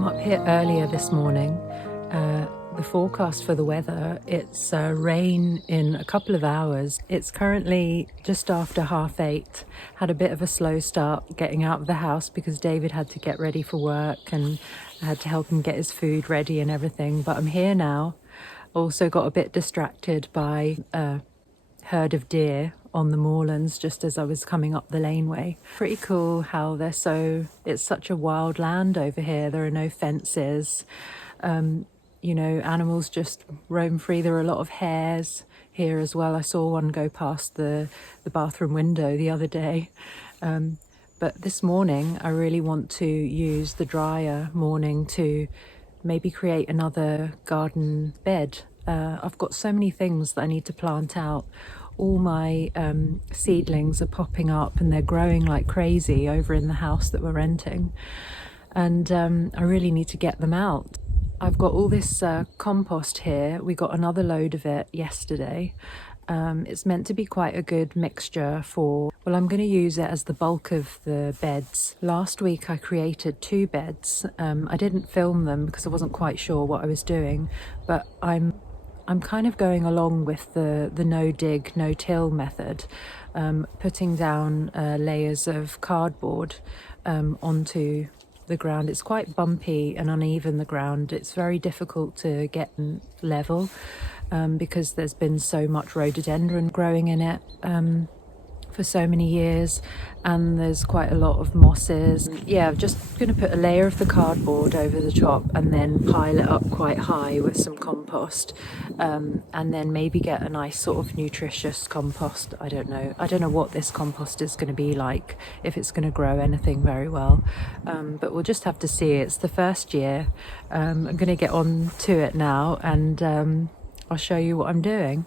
come up here earlier this morning. The forecast for the weather, it's rain in a couple of hours. It's currently just after 8:30. Had a bit of a slow start getting out of the house because David had to get ready for work and I had to help him get his food ready and everything. But I'm here now. Also got a bit distracted by a herd of deer on the moorlands just as I was coming up the laneway. Pretty cool how it's such a wild land over here. There are no fences. Animals just roam free. There are a lot of hares here as well. I saw one go past the bathroom window the other day. But this morning I really want to use the drier morning to maybe create another garden bed. I've got so many things that I need to plant out. All my seedlings are popping up and they're growing like crazy over in the house that we're renting. And I really need to get them out. I've got all this compost here. We got another load of it yesterday. It's meant to be quite a good mixture I'm going to use it as the bulk of the beds. Last week I created 2 beds. I didn't film them because I wasn't quite sure what I was doing, but I'm kind of going along with the no dig, no till method, putting down layers of cardboard onto the ground. It's quite bumpy and uneven, the ground. It's very difficult to get level because there's been so much rhododendron growing in it for so many years, and there's quite a lot of mosses. Yeah, I'm just going to put a layer of the cardboard over the top and then pile it up quite high with some compost, and then maybe get a nice sort of nutritious compost. I don't know what this compost is going to be like, if it's going to grow anything very well, but we'll just have to see. It's the first year. I'm going to get on to it now, and I'll show you what I'm doing.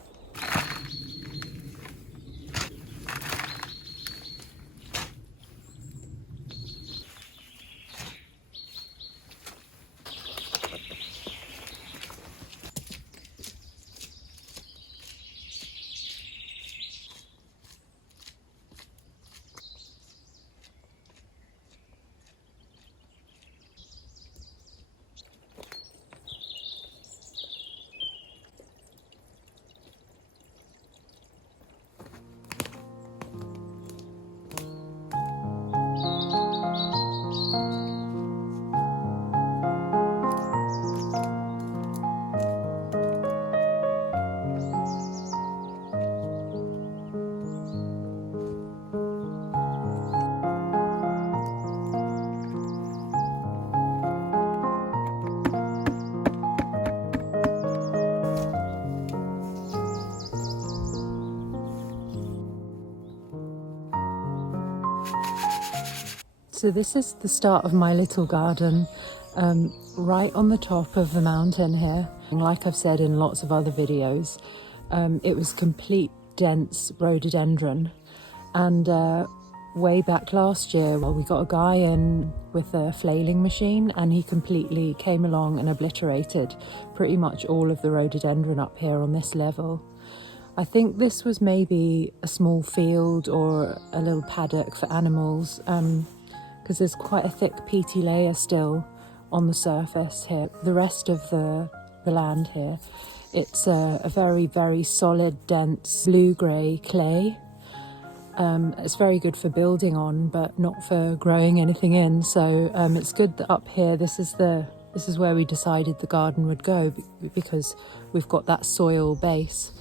So this is the start of my little garden, right on the top of the mountain here. Like I've said in lots of other videos, it was complete dense rhododendron. And way back last year, we got a guy in with a flailing machine and he completely came along and obliterated pretty much all of the rhododendron up here on this level. I think this was maybe a small field or a little paddock for animals, because there's quite a thick peaty layer still on the surface here. The rest of the land here, it's a very, very solid, dense blue-grey clay. It's very good for building on, but not for growing anything in. So it's good that up here, this is where we decided the garden would go, because we've got that soil base.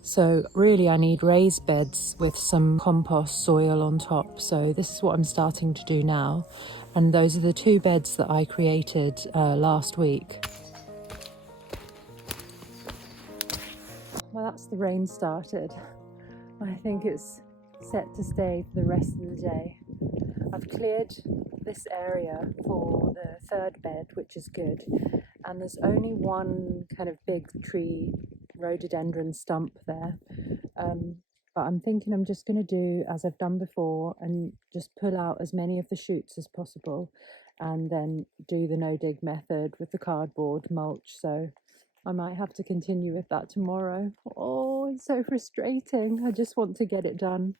So really I need raised beds with some compost soil on top. So this is what I'm starting to do now. And those are the 2 beds that I created last week. Well, that's the rain started. I think it's set to stay for the rest of the day. I've cleared this area for the 3rd bed, which is good. And there's only one kind of big tree rhododendron stump there, but I'm thinking I'm just going to do as I've done before and just pull out as many of the shoots as possible and then do the no dig method with the cardboard mulch. So I might have to continue with that tomorrow. Oh, it's so frustrating. I just want to get it done.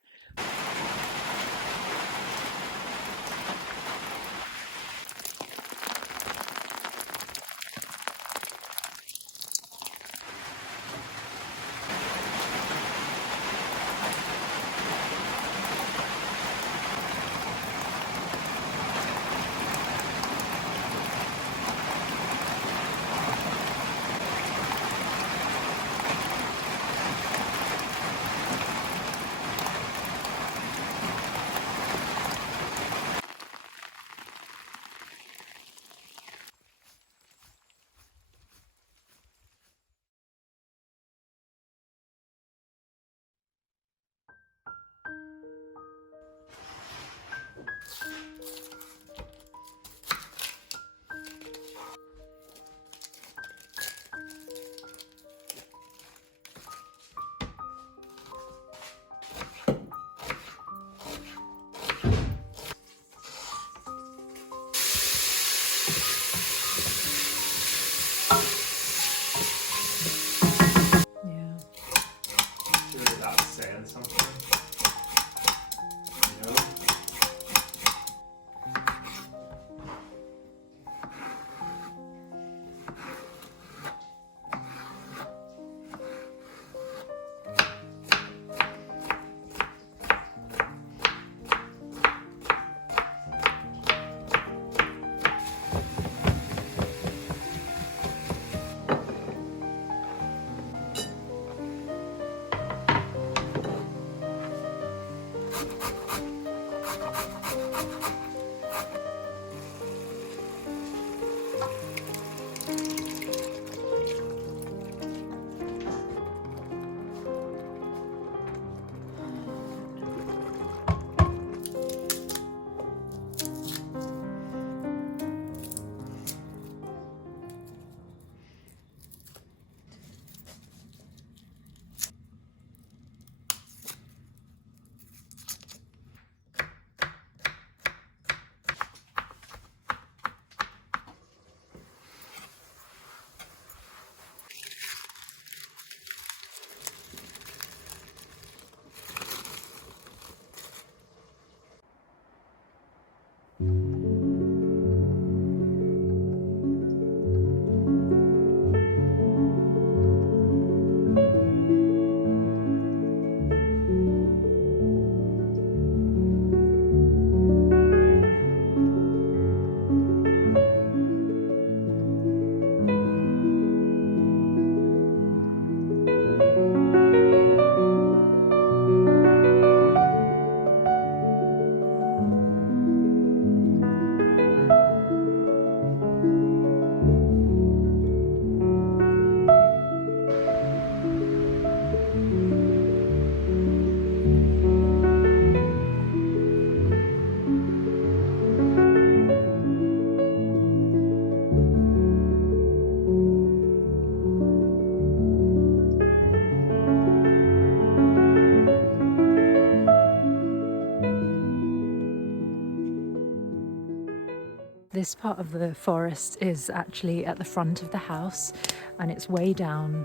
This part of the forest is actually at the front of the house, and it's way down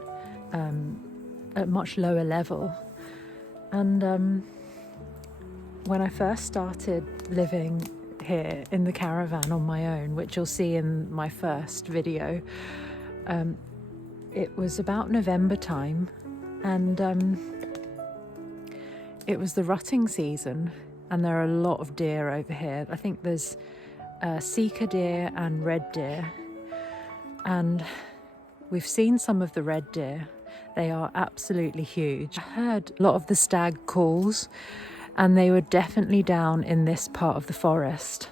at much lower level. And when I first started living here in the caravan on my own, which you'll see in my first video, it was about November time, and it was the rutting season, and there are a lot of deer over here. I think there's Sika deer and red deer, and we've seen some of the red deer. They are absolutely huge. I heard a lot of the stag calls, and they were definitely down in this part of the forest.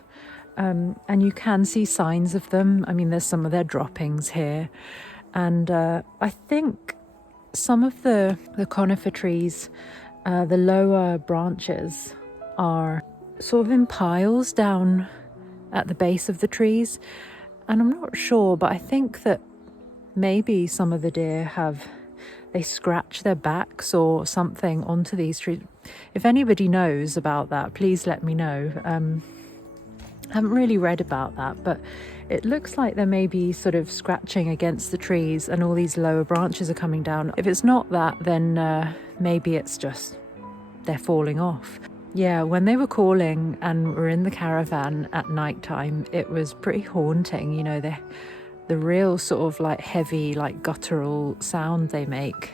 And you can see signs of them. I mean, there's some of their droppings here. And I think some of the conifer trees, the lower branches are sort of in piles down at the base of the trees. And I'm not sure, but I think that maybe some of the deer they scratch their backs or something onto these trees. If anybody knows about that, please let me know. I haven't really read about that, but it looks like they may be sort of scratching against the trees and all these lower branches are coming down. If it's not that, then maybe it's just they're falling off. Yeah, when they were calling and were in the caravan at night time, it was pretty haunting. You know, the real sort of like heavy, like guttural sound they make.